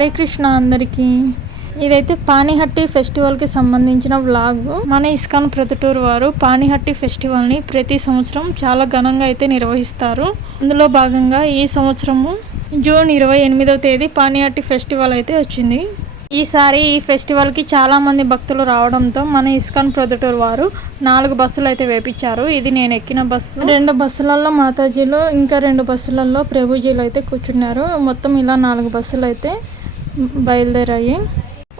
హరే కృష్ణ అందరికీ. ఇదైతే పానిహట్టి ఫెస్టివల్కి సంబంధించిన వ్లాగ్. మన ఇస్కాన్ ప్రొద్దుటూరు వారు పానిహట్టి ఫెస్టివల్ని ప్రతి సంవత్సరం చాలా ఘనంగా అయితే నిర్వహిస్తారు. అందులో భాగంగా ఈ సంవత్సరము జూన్ 28వ తేదీ పానిహట్టి ఫెస్టివల్ అయితే వచ్చింది. ఈసారి ఈ ఫెస్టివల్కి చాలామంది భక్తులు రావడంతో మన ఇస్కాన్ ప్రొద్దుటూరు వారు 4 బస్సులు అయితే వేపించారు. ఇది నేను ఎక్కిన బస్సు. 2 బస్సులలో మాతాజీలు, ఇంకా 2 బస్సులలో ప్రభుజీలు అయితే కూర్చున్నారు. మొత్తం ఇలా 4 బస్సులు అయితే బయలుదేరాయి.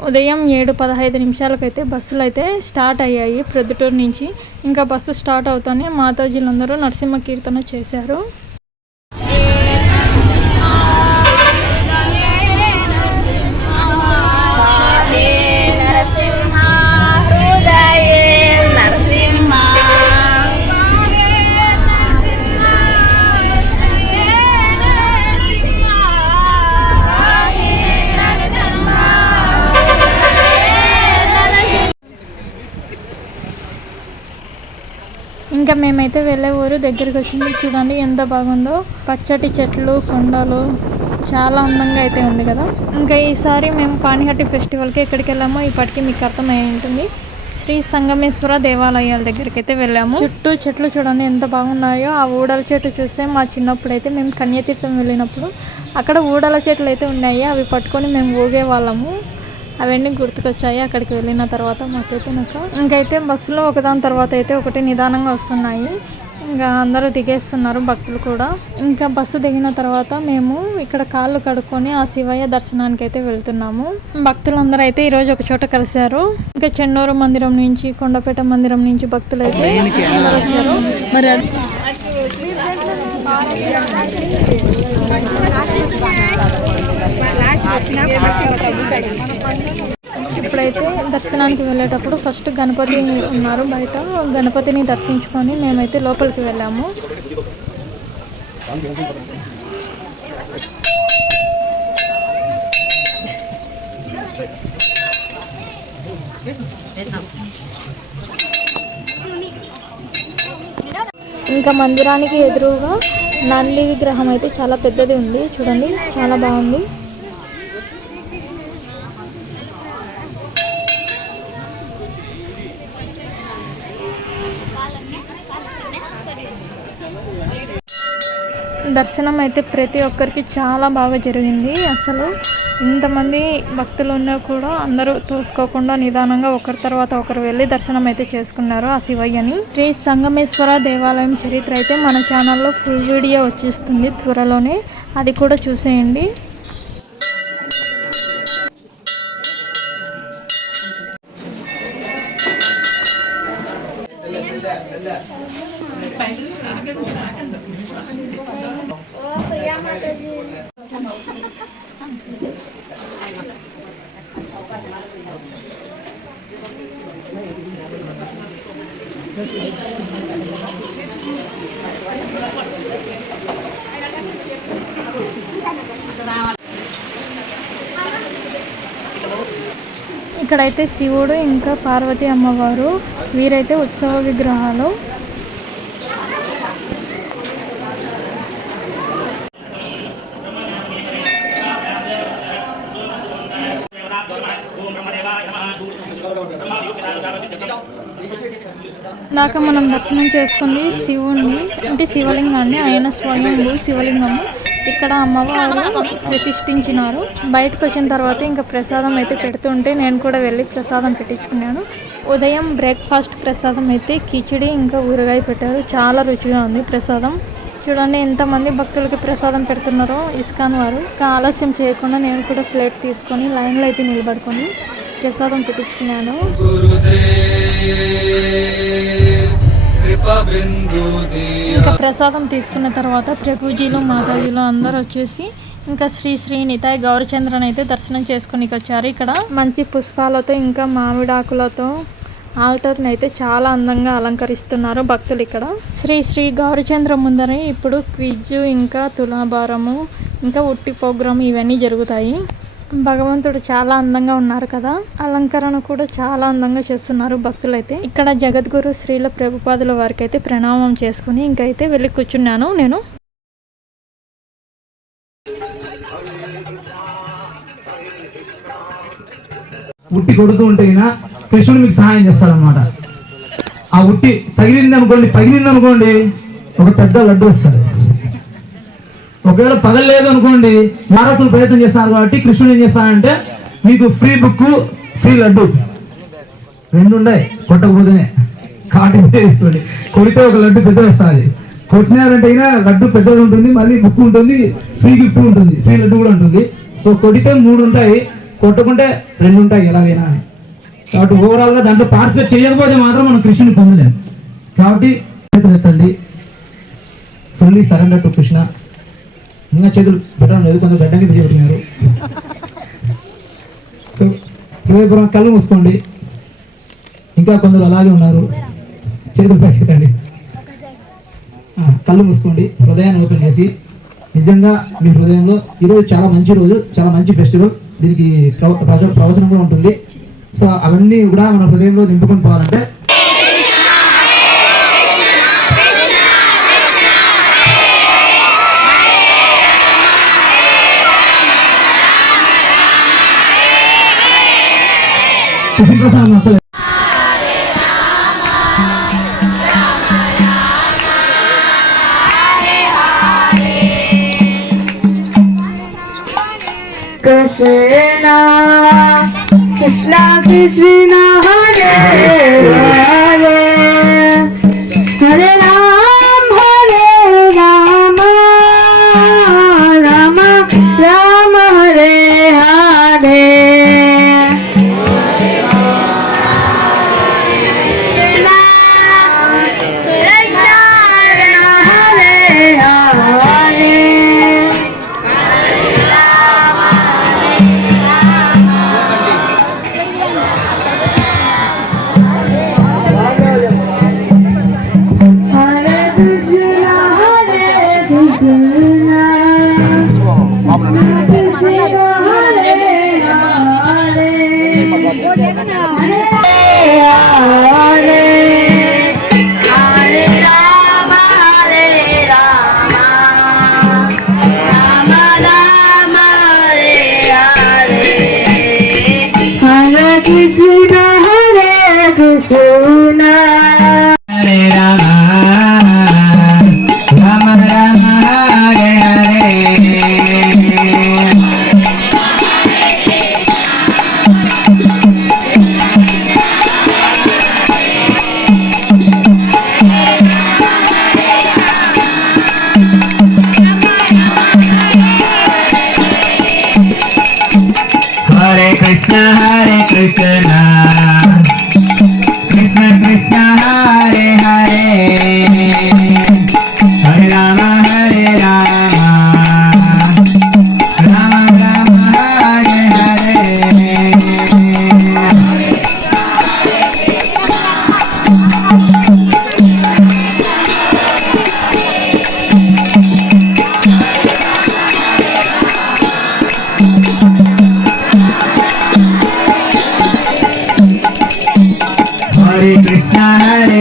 ఉదయం 7:15 అయితే బస్సులు అయితే స్టార్ట్ అయ్యాయి ప్రొద్దుటూరు నుంచి. ఇంకా బస్సు స్టార్ట్ అవుతానే మాతాజీలందరూ నరసింహ కీర్తన చేశారు. ఇంకా మేమైతే వెళ్ళే ఊరు దగ్గరికి వచ్చింది. చూడండి ఎంత బాగుందో, పచ్చటి చెట్లు, కొండలు, చాలా అందంగా అయితే ఉంది కదా. ఇంకా ఈసారి మేము పానిహట్టి ఫెస్టివల్కి ఎక్కడికి వెళ్ళామో ఇప్పటికీ మీకు అర్థమై ఉంటుంది. శ్రీ సంగమేశ్వర దేవాలయాల దగ్గరికి అయితే వెళ్ళాము. చుట్టూ చెట్లు చూడండి ఎంత బాగున్నాయో. ఆ ఊడల చెట్టు చూస్తే మా చిన్నప్పుడు అయితే మేము కన్యాతీర్థం వెళ్ళినప్పుడు అక్కడ ఊడల చెట్లు అయితే ఉన్నాయి. అవి పట్టుకొని మేము ఊగే వాళ్ళము. అవన్నీ గుర్తుకొచ్చాయి అక్కడికి వెళ్ళిన తర్వాత మాకైతే. ఇంకైతే బస్సులో ఒకదాని తర్వాత అయితే ఒకటి నిదానంగా వస్తున్నాయి. ఇంకా అందరూ దిగేస్తున్నారు భక్తులు కూడా. ఇంకా బస్సు దిగిన తర్వాత మేము ఇక్కడ కాళ్ళు కడుక్కొని ఆ శివయ్య దర్శనానికి అయితే వెళ్తున్నాము. భక్తులందరూ అయితే ఈరోజు ఒక చోట కలిశారు. ఇంకా చెన్నూరు మందిరం నుంచి, కొండపేట మందిరం నుంచి భక్తులు అయితే వచ్చారు. ఇప్పుడైతే దర్శనానికి వెళ్ళేటప్పుడు ఫస్ట్ గణపతి ఉన్నారు బయట. గణపతిని దర్శించుకొని మేమైతే లోపలికి వెళ్ళాము. ఇంకా మందిరానికి ఎదురుగా నంది విగ్రహం అయితే చాలా పెద్దది ఉంది. చూడండి చాలా బాగుంది. దర్శనం అయితే ప్రతి ఒక్కరికి చాలా బాగా జరిగింది. అసలు ఇంతమంది భక్తులు ఉన్నా కూడా అందరూ తోసుకోకుండా నిదానంగా ఒకరి తర్వాత ఒకరు వెళ్ళి దర్శనం అయితే చేసుకున్నారు ఆ శివయ్యని. శ్రీ సంగమేశ్వర దేవాలయం చరిత్ర అయితే మన ఛానల్లో ఫుల్ వీడియో వచ్చేస్తుంది త్వరలోనే, అది కూడా చూసేయండి. ఇక్కడైతే శివుడు ఇంకా పార్వతి అమ్మవారు, వీరైతే ఉత్సవ విగ్రహాలు. దాకా మనం దర్శనం చేసుకుంది శివుణ్ణి, అంటే శివలింగాన్ని. ఆయన స్వయంభూ శివలింగము ఇక్కడ అమ్మవారు ప్రతిష్ఠించినారు. బయటకు వచ్చిన తర్వాత ఇంకా ప్రసాదం అయితే పెడుతుంటే నేను కూడా వెళ్ళి ప్రసాదం పెట్టించుకున్నాను. ఉదయం బ్రేక్ఫాస్ట్ ప్రసాదం అయితే కిచిడి ఇంకా ఊరగాయ పెట్టారు. చాలా రుచిగా ఉంది ప్రసాదం. చూడండి ఎంతమంది భక్తులకి ప్రసాదం పెడుతున్నారో ఇస్కాన్ వారు. ఇంకా ఆలస్యం చేయకుండా నేను కూడా ప్లేట్ తీసుకొని లైన్లో అయితే నిలబడుకొని ప్రసాదం పెట్టించుకున్నాను. ఇంకా ప్రసాదం తీసుకున్న తర్వాత ప్రభుజీలు, మాతాజీలు అందరూ వచ్చేసి ఇంకా శ్రీ నితాయ్ గౌరచంద్రన్ అయితే దర్శనం చేసుకునికి వచ్చారు. ఇక్కడ మంచి పుష్పాలతో ఇంకా మామిడాకులతో ఆల్టర్ని అయితే చాలా అందంగా అలంకరిస్తున్నారు భక్తులు. ఇక్కడ శ్రీ గౌరచంద్ర ముందర ఇప్పుడు క్విజ్, ఇంకా తులాభారము, ఇంకా ఉట్టి ప్రోగ్రామ్ ఇవన్నీ జరుగుతాయి. భగవంతుడు చాలా అందంగా ఉన్నారు కదా. అలంకరణ కూడా చాలా అందంగా చేస్తున్నారు భక్తులైతే. ఇక్కడ జగద్గురు శ్రీల ప్రభుపాదుల వారికి అయితే ప్రణామం చేసుకుని ఇంకైతే వెళ్ళి కూర్చున్నాను నేను. ఉట్టి కొడుతూ ఉంటే కృష్ణుడు మీకు సహాయం చేస్తాడనమాట. ఆ ఉట్టి పగిలింది అనుకోండి ఒక పెద్ద లడ్డు వస్తుంది. ఒకవేళ పగలలేదు అనుకోండి, వారసులు ప్రయత్నం చేస్తారు కాబట్టి కృష్ణుడు ఏం చేస్తానంటే మీకు ఫ్రీ బుక్ ఫ్రీ లడ్డు రెండు ఉన్నాయి. కొట్టకపోతేనే తీసుకోండి. కొడితే ఒక లడ్డు పెద్దది వస్తుంది. కొట్టినారంటే అయినా లడ్డు పెద్దది ఉంటుంది, మళ్ళీ బుక్ ఉంటుంది, ఫ్రీ గిఫ్ట్ ఉంటుంది, ఫ్రీ లడ్డు కూడా ఉంటుంది. సో కొడితే 3 ఉంటాయి, కొట్టకుంటే 2 ఉంటాయి ఎలాగైనా. కాబట్టి ఓవరాల్ గా దాంట్లో పార్టిసిపేట్ చేయకపోతే మాత్రం మనం కృష్ణుని పొందలేము. కాబట్టి ఎత్తండి, ఫుల్లీ సరెండర్ టు కృష్ణ. ఇంకా చేతులు పెట్టడం లేదు, కొంచెం గడ్డ కింద చెబుతున్నారు. ఇరవైపురం కళ్ళు మూసుకోండి. ఇంకా కొందరు అలాగే ఉన్నారు, చేతులు పెట్టండి. కళ్ళు మూసుకోండి, హృదయాన్ని ఓపెన్ చేసి నిజంగా మీ హృదయంలో ఈరోజు చాలా మంచి రోజు, చాలా మంచి ఫెస్టివల్. దీనికి ప్రవచనం కూడా ఉంటుంది. సో అవన్నీ కూడా మన హృదయంలో నింపుకొని పోవాలంటే కృష్ణప్రసాద్ నచ్చలేదు.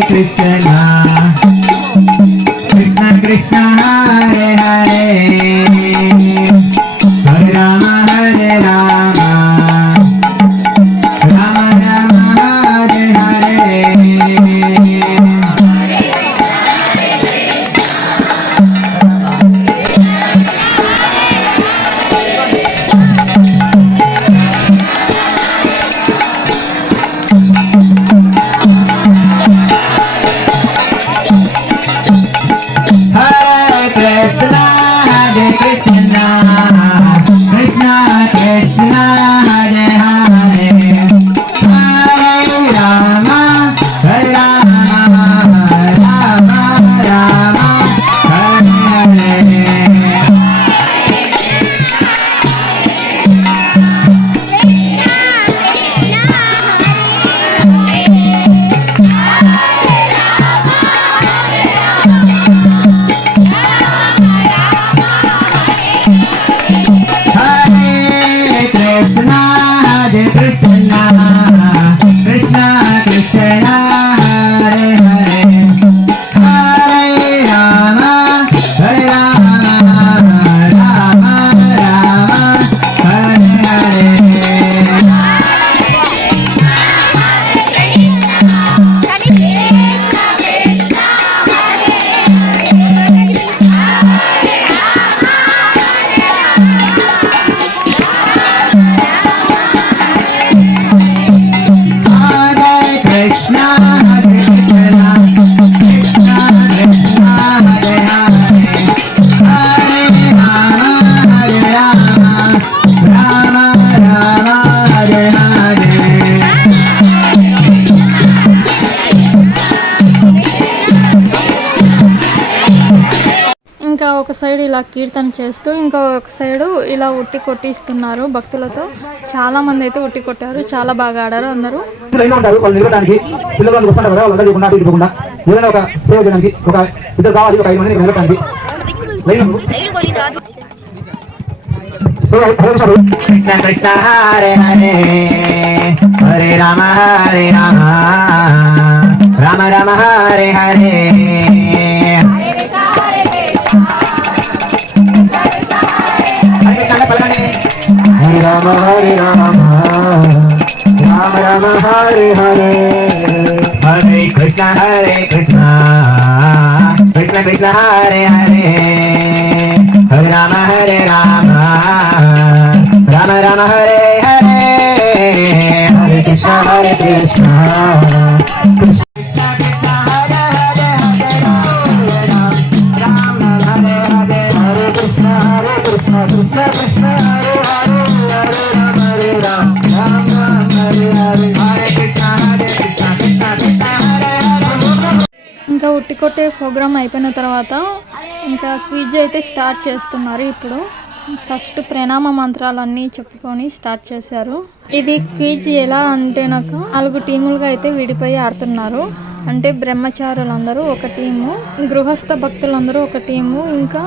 Krishna Krishna Krishna Hare Hare Hare Ram Rama Rama Hare Hare Krishna ఇంకా ఒక సైడ్ ఇలా కీర్తన చేస్తూ ఇంకా ఒక సైడు ఇలా ఉట్టి కొట్టిస్తున్నారు భక్తులతో. చాలా మంది అయితే ఉట్టి కొట్టారు, చాలా బాగా ఆడారు అందరూ. ఉంటారు వాళ్ళు నిలబడడానికి, పిల్లలు వస్తుంటారు కదా, వాళ్ళందరూ ఇవ్వకుండా ఇటు ఇవ్వకుండా ఏదైనా ఒక సేవ చేయడానికి ఒక ఇద్దరు కావాలి, ఒక 5 మంది నిలబడడానికి. కృష్ణ కృష్ణ హరే హరే హరే రామ రామ రామ హరే హరే హరే రామ రామ రామ హరే హరే హరే కృష్ణ కృష్ణ కృష్ణ హరే హరే హరే రామ రామ రామ హరే హరే హరే కృష్ణ కృష్ణ ఇంకా ఉట్టి కొట్టే ప్రోగ్రామ్ అయిపోయిన తర్వాత ఇంకా క్విజ్ అయితే స్టార్ట్ చేస్తున్నారు. ఇప్పుడు ఫస్ట్ ప్రణామ మంత్రాలన్నీ చెప్పుకొని స్టార్ట్ చేశారు. ఇది క్విజ్ ఎలా అంటే నాకు 4 టీములుగా అయితే విడిపోయి ఆడుతున్నారు. అంటే బ్రహ్మచారులందరూ ఒక టీము, గృహస్థ భక్తులందరూ ఒక టీము, ఇంకా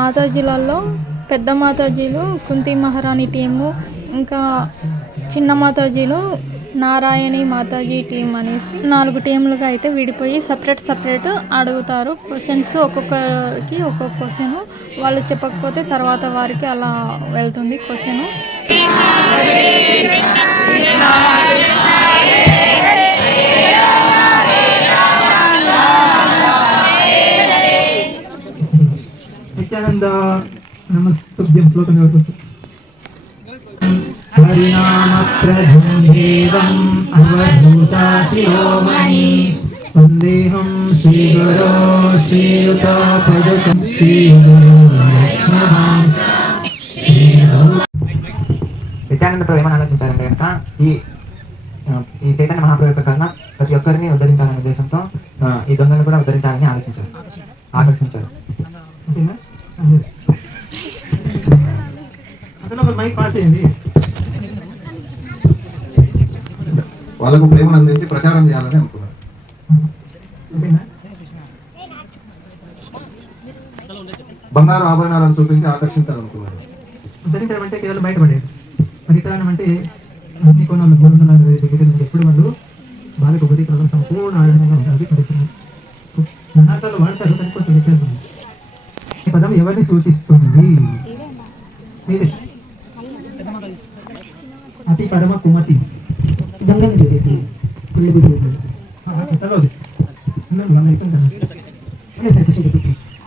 మాతాజీలలో పెద్ద మాతాజీలు కుంతి మహారాణి టీము, ఇంకా చిన్న మాతాజీలు నారాయణి మాతాజీ టీం అనేసి 4 టీములుగా అయితే విడిపోయి సపరేట్ అడుగుతారు. క్వశ్చన్స్ ఒక్కొక్కరికి ఒక్కొక్క క్వశ్చన్, వాళ్ళు చెప్పకపోతే తర్వాత వారికి అలా వెళ్తుంది క్వశ్చన్. నిత్యానంద నమస్తుభ్యం శ్లోకం చదువుకోవచ్చు. హరినామ ప్రభుదేవం అవధూతా శిరోమణి వందేహం శ్రీగురో శ్రీయుత పదకం శ్రీగురు నిత్యానంద ప్రభు ఏమని ఆలోచించారంటే కనుక ఈ చైతన్య మహాప్రభు యొక్క కర్ణ ప్రతి ఒక్కరిని ఉద్ధరించాలనే ఉద్దేశంతో ఈ దొంగలను కూడా ఉద్ధరించాలని ఆకర్షించారు. వాళ్ళకు ప్రేమను అందించి ప్రచారం చేయాలని అనుకున్నారు. బంగారు ఆభరణాలను చూపించి ఆకర్షించాలనుకున్నారు. ఉద్ధరించడం అంటే కేవలం బయటపడేది, పరికరణం అంటే అన్ని కొనాలి 360 దగ్గర నుంచి ఎప్పుడు వాళ్ళు వాళ్ళకు పరికరణం సంపూర్ణ ఆనందంగా ఉంటుంది. పరికరణం నాటకాలు వాడతారు కానీ కొంచెం వ్యత్యాసం. ఈ పదం ఎవరిని సూచిస్తుంది? మీరే అతి పరమ కుమతి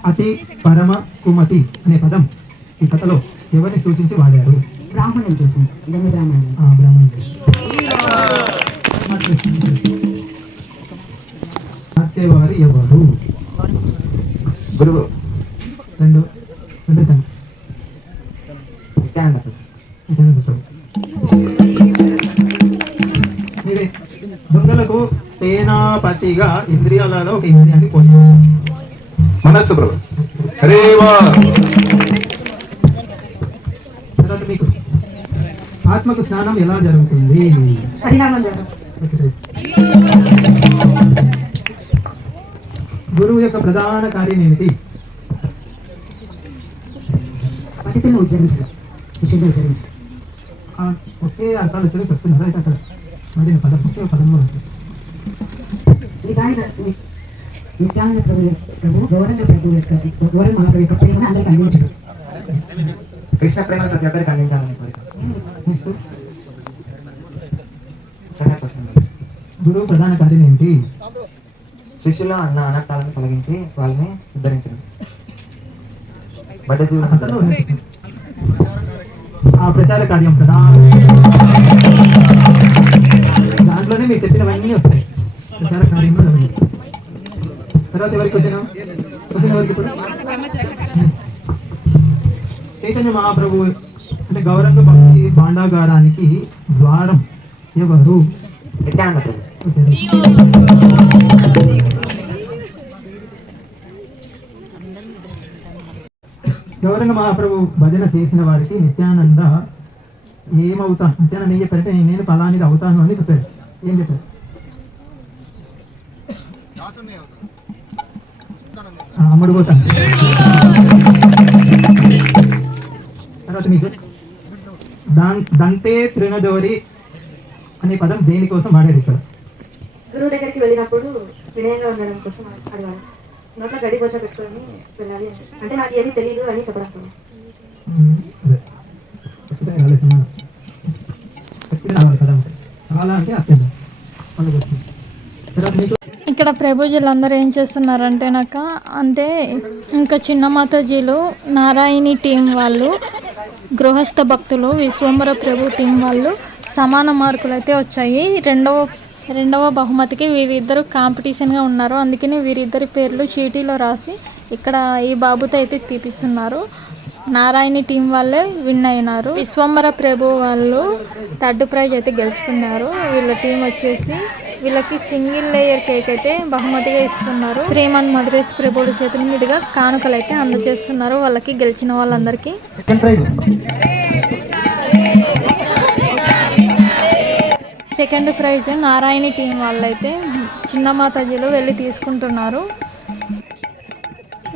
అతి పరమ కుమతి అనే పదం ఈ కథలో ఎవరిని సూచించి వాడారు? బ్రాహ్మణుడు. మార్చేవారు ఎవరు? గురువు. రెండు మీరే దొంగలకు సేనాపతిగా ఇంద్రియాలలో ఒక ఇంద్రియాన్ని పొందారు. మనస్సు ప్రభు. హరేవా. తర్వాత మీకు ఆత్మకు స్నానం ఎలా జరుగుతుంది? గురువు యొక్క ప్రధాన కార్యం ఏమిటి? పతిని ఉద్ధరించడం, శిష్యుని ఉద్ధరించడం. ఒకే అర్థాలు వచ్చి చెప్తున్నారు. అయితే అక్కడ మరి పదం కూడా నిత్యానంద ప్రభు గౌరంగ ప్రభు యొక్క గౌరవ మహాప్రభు యొక్క ప్రేమను అందరికీ అందించడం. కృష్ణ ప్రేమ ప్రతి ఒక్కరికి అందించాలని కోరిక. గురువు ప్రధాన కార్యం ఏంటి? శిష్యులు అనర్థాలను తొలగించి వాళ్ళని ఉద్ధరించడం. ఆ ప్రచార కార్యం ప్రధాన, దాంట్లోనే మీకు చెప్పినవన్నీ వస్తాయి. ప్రచార కార్యంలో గమనిస్తాం. తర్వాత ఎవరికి క్వశ్చన్ ఎవరికి ఇప్పుడు చైతన్య మహాప్రభు అంటే గౌరంగ భక్తి భాండాగారానికి ద్వారం ఎవరు? నిత్యానంద ప్రభు. గౌరంగ మహాప్రభు భజన చేసిన వారికి నిత్యానంద ఏమవుతాను, నిత్యానంద ఏం చెప్పారంటే నేను ఫలానిది అవుతాను అని చెప్పారు. ఏం చెప్పారు? అమ్ముడు పోతాను. తర్వాత మీకు దంతే తృణదోరి అనే పదం దేనికోసం వాడారు ఇక్కడ? గురువు దగ్గరికి వెళ్ళినప్పుడు వినయంగా ఉండడం కోసం అడగాలి. నోట్లో గడి బోచ పెట్టుకొని వెళ్ళాలి అంటే నాకు ఏమీ తెలియదు అని చెప్పడం. చాలా అంటే అత్యంత. తర్వాత మీకు ఇక్కడ ప్రభుజీలందరూ ఏం చేస్తున్నారంటే అంటే ఇంకా చిన్న మాతాజీలు, నారాయణి టీం వాళ్ళు, గృహస్థ భక్తులు, విశ్వంబర ప్రభు టీం వాళ్ళు సమాన మార్కులు అయితే వచ్చాయి. రెండవ బహుమతికి వీరిద్దరు కాంపిటీషన్గా ఉన్నారు. అందుకని వీరిద్దరి పేర్లు చీటీలో రాసి ఇక్కడ ఈ బాబుతో అయితే తీపిస్తున్నారు. నారాయణి టీం వాళ్ళే విన్ అయినారు. విశ్వంబర ప్రభు వాళ్ళు థర్డ్ ప్రైజ్ అయితే గెలుచుకున్నారు. వీళ్ళ టీం వచ్చేసి వీళ్ళకి సింగిల్ లేయర్ కేక్ అయితే బహుమతిగా ఇస్తున్నారు. శ్రీమన్ మధురేశ్ ప్రభుల చేతుల మీదుగా కానుకలు అయితే అందజేస్తున్నారు వాళ్ళకి గెలిచిన వాళ్ళందరికీ. సెకండ్ ప్రైజ్ నారాయణి టీం వాళ్ళైతే చిన్న మాతాజీలో వెళ్ళి తీసుకుంటున్నారు.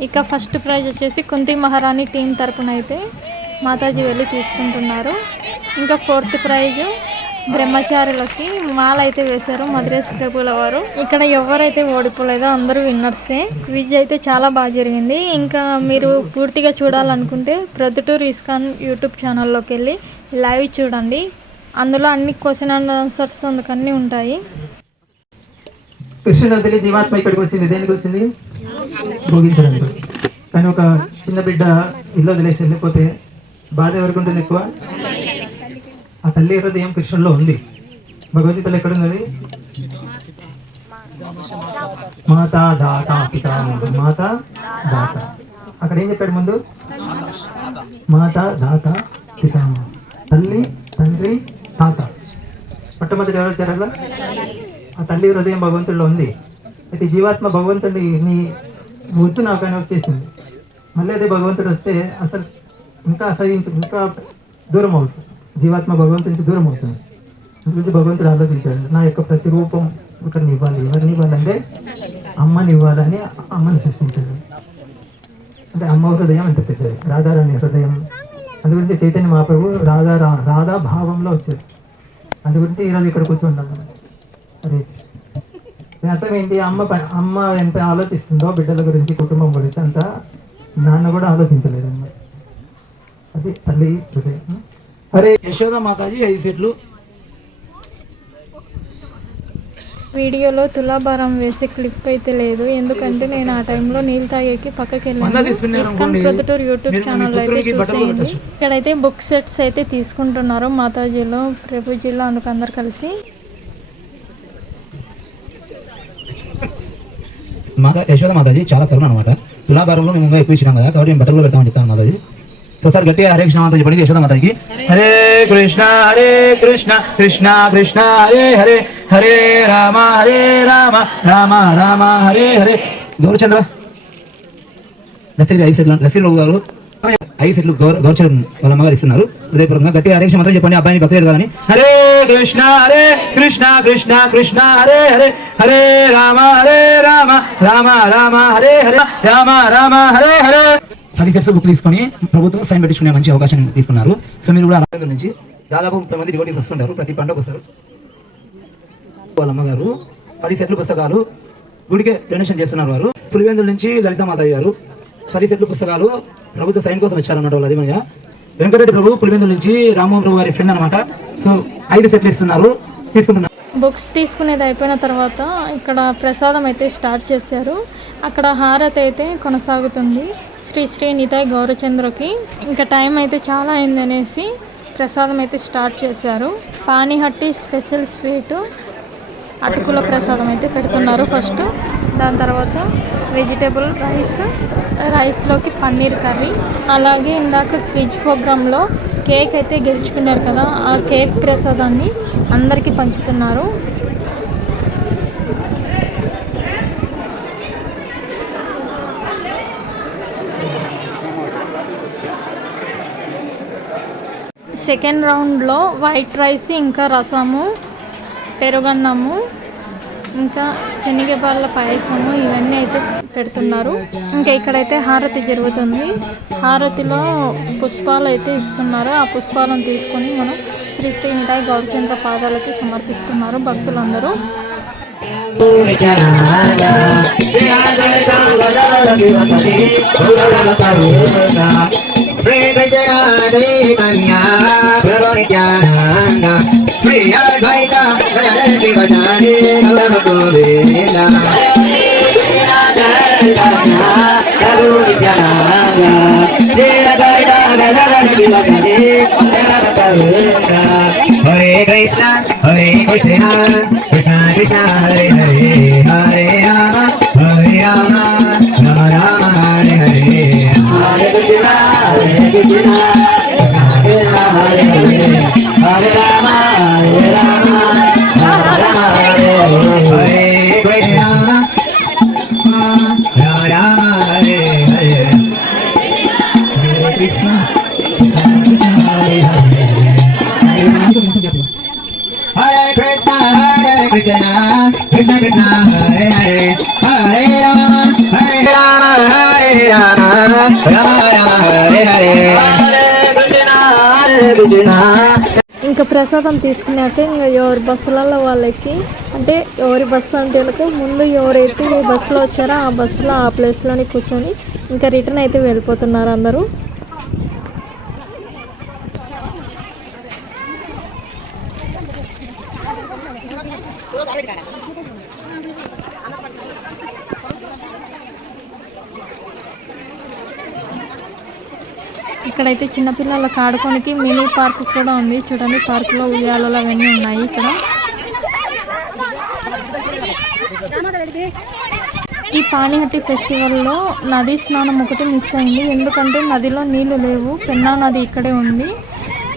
ఇక ఫస్ట్ ప్రైజ్ వచ్చేసి కుంతి మహారాణి టీం తరపున అయితే మాతాజీ వెళ్ళి తీసుకుంటున్నారు. ఇంకా ఫోర్త్ ప్రైజ్ బ్రహ్మచారులకి మాల అయితే వేశారు మధురేశ్ ప్రభుల వారు. ఇక్కడ ఎవరైతే ఓడిపోలేదో అందరూ విన్నర్సే. క్విజ్ అయితే చాలా బాగా జరిగింది. ఇంకా మీరు పూర్తిగా చూడాలనుకుంటే ప్రొద్దుటూరు ఇస్కాన్ యూట్యూబ్ ఛానల్లోకి వెళ్ళి లైవ్ చూడండి. అందులో అన్ని క్వశ్చన్ అండ్ ఆన్సర్స్ అందుకన్నీ ఉంటాయి. కృష్ణుడు తెలియ జీవాత్మ ఇక్కడికి వచ్చింది దేనికి వచ్చింది? భోగించడానికి. కానీ ఒక చిన్న బిడ్డ ఇల్లు వదిలేసి వెళ్ళిపోతే బాధ ఎవరికి ఉంటుంది ఎక్కువ? ఆ తల్లి హృదయం కృష్ణుడిలో ఉంది. భగవద్గీతలో ఎక్కడున్నది? మాతా దాత పిత, మాతా దాత. అక్కడ ఏం చెప్పాడు ముందు? మాతా దాత పిత, తల్లి తండ్రి తాత. మొట్టమొదటి ఎవరు వచ్చారಲ್ಲ? ఆ తల్లి హృదయం భగవంతుడిలో ఉంది. అయితే జీవాత్మ భగవంతుడిని వద్దు నాకు అని వచ్చేసింది. మళ్ళీ అదే భగవంతుడు వస్తే అసలు ఇంకా ఇంకా దూరం అవుతుంది. జీవాత్మ భగవంతుడి నుంచి దూరం అవుతుంది. అందుకే భగవంతుడు ఆలోచించాడు, నా యొక్క ప్రతిరూపం ఒకరిని ఇవ్వాలి. ఎవరిని ఇవ్వాలంటే అమ్మని ఇవ్వాలని అమ్మని సృష్టించాడు. అంటే అమ్మ హృదయం అంటే పెద్దది, రాధారాణి హృదయం. అందు గురించి చైతన్య మహాప్రభు రాధా భావంలో వచ్చారు. అందు గురించి ఈరోజు ఇక్కడ కూర్చుంటాం మనం. అరే అర్థం ఏంటి? అమ్మ ఎంత ఆలోచిస్తుందో బిడ్డల గురించి, కుటుంబం గురించి, అంత నాన్న కూడా ఆలోచించలేదు అమ్మ. అది తల్లి హృదయం. అరే యశోద మాతాజీ 5 సెట్లు. వీడియోలో తులాభారం వేసే క్లిప్ అయితే లేదు, ఎందుకంటే నేను ఆ టైంలో నీళ్ళు తాగేకి పక్కకి వెళ్ళాను. ఇస్కాన్ ప్రొద్దుటూరు యూట్యూబ్ ఛానల్ అయితే చూసేయండి. ఇక్కడైతే బుక్ సెట్స్ అయితే తీసుకుంటున్నారు మాతాజీలో, ప్రభుజీలో, అందుకు అందరు కలిసి. యశోద మాతాజీ చాలా కరుణ అనమాట. తులాభారంలో మేము ఇంకా ఎక్కువ ఇచ్చినాం కదా, కాబట్టి మేము బట్టలు పెడతామని చెప్తాను మాతాజీ. ఒకసారి గట్టిగా హరే కృష్ణ మాతాజీ చెప్పండి. యశోద మాతాజీకి హరే కృష్ణ కృష్ణ కృష్ణ హరే హరే, హరే రామ రామ రామ హరే హరే. గౌరచంద్ర లస్సీ 5 సెట్లు, లస్సీ రావు గారు 5 సెట్లు గౌరచంద్ర వాళ్ళ అమ్మగారు ఇస్తున్నారు. హృదయపూర్వకంగా గట్టిగా హరే కృష్ణ మాత్రం చెప్పండి. అబ్బాయిని భక్తి లేదు కానీ హరే కృష్ణ కృష్ణ కృష్ణ హరే హరే, హరే రామ రామ రామ హరే హరే, రామ హరే హరే. 10 సెట్స్ బుక్ తీసుకొని ప్రభుత్వం సైన్ పెట్టించుకునే మంచి అవకాశం తీసుకున్నారు. సో మీరు కూడా రాజు నుంచి దాదాపు 30 మంది డివోటీస్ వస్తుంటారు. ప్రతి పండుగ వస్తారు. వాళ్ళ అమ్మగారు 10 సెట్లు పుస్తకాలు గుడికే డొనేషన్ చేస్తున్నారు. వారు పులివెందుల నుంచి లలితామాతాయి గారు 10 సెట్లు పుస్తకాలు ప్రభుత్వ సైన్ కోసం ఇచ్చారన్నమాట. వాళ్ళు అదేమయ్యా వెంకటరెడ్డి ప్రభు పులివెందుల నుంచి రామ్మోహన్ ప్రభు గారి ఫ్రెండ్ అనమాట. సో 5 సెట్లు ఇస్తున్నారు, తీసుకుంటున్నారు. బుక్స్ తీసుకునేది అయిపోయిన తర్వాత ఇక్కడ ప్రసాదం అయితే స్టార్ట్ చేశారు. అక్కడ హారతి అయితే కొనసాగుతుంది శ్రీ నితాయ్ గౌరచంద్రకి. ఇంకా టైం అయితే చాలా అయిందనేసి ప్రసాదం అయితే స్టార్ట్ చేశారు. పానీహట్టి స్పెషల్ స్వీటు అటుకుల ప్రసాదం అయితే పెడుతున్నారు ఫస్ట్. దాని తర్వాత వెజిటేబుల్ రైస్లోకి పన్నీర్ కర్రీ, అలాగే ఇందాక క్విజ్ ప్రోగ్రాంలో కేక్ అయితే గెలుచుకున్నారు కదా, ఆ కేక్ ప్రసాదాన్ని అందరికీ పంచుతున్నారు. సెకండ్ రౌండ్లో వైట్ రైస్, ఇంకా రసము, పెరుగన్నము, ఇంకా శనగబాళ్ళ పాయసము ఇవన్నీ అయితే పెడుతున్నారు. ఇంకా ఇక్కడైతే హారతి జరుగుతుంది. హారతిలో పుష్పాలు అయితే ఇస్తున్నారు. ఆ పుష్పాలను తీసుకొని మనం శ్రీ శ్రీ నిటాయి గౌరచంద్ర పాదాలకి సమర్పిస్తున్నారు భక్తులందరూ. Hare Krishna, Hare Krishna, Krishna Krishna, Hare Hare, Hare Rama, Hare Rama, Rama Rama, Hare Hare. Hare Krishna, Hare Krishna, Krishna Krishna, Hare Hare, Hare Rama, Hare Rama, Rama Rama, Hare Hare. Hare Krishna, Rama Rama, Hare Hare, Hare Krishna, Hare Hare. Hare Krishna, Krishna Krishna, Hare Hare, Hare Rama, Hare Rama, Rama Rama, Hare Hare. Hare Krishna. ఇంకా ప్రసాదం తీసుకున్నాక ఇంకా ఎవరి బస్సులలో వాళ్ళకి, అంటే ఎవరి bus అంటే ముందు ఎవరైతే ఏ బస్సులో వచ్చారో ఆ బస్సులో ఆ ప్లేస్లోనే కూర్చొని ఇంకా రిటర్న్ అయితే వెళ్ళిపోతున్నారు అందరూ. ఇక్కడైతే చిన్నపిల్లలకు ఆడుకోనికి మినీ పార్క్ కూడా ఉంది. చూడండి, పార్కులో ఉయ్యాలలు అవన్నీ ఉన్నాయి. ఇక్కడ ఈ పానిహట్టి ఫెస్టివల్లో నదీ స్నానం ఒకటి మిస్ అయింది. ఎందుకంటే నదిలో నీళ్లు లేవు. పెన్నా నది ఇక్కడే ఉంది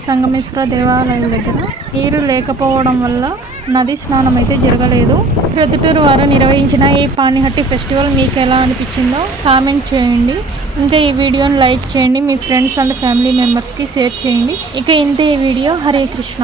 సంగమేశ్వర దేవాలయం దగ్గర. నీరు లేకపోవడం వల్ల నది స్నానం అయితే జరగలేదు. ప్రొద్దుటూరు వారు నిర్వహించిన ఈ పానిహట్టి ఫెస్టివల్ మీకు ఎలా అనిపించిందో కామెంట్ చేయండి. ఇంకా ఈ వీడియోని లైక్ చేయండి, మీ ఫ్రెండ్స్ అండ్ ఫ్యామిలీ మెంబర్స్కి షేర్ చేయండి. ఇక ఇంతే ఈ వీడియో. హరే కృష్ణ.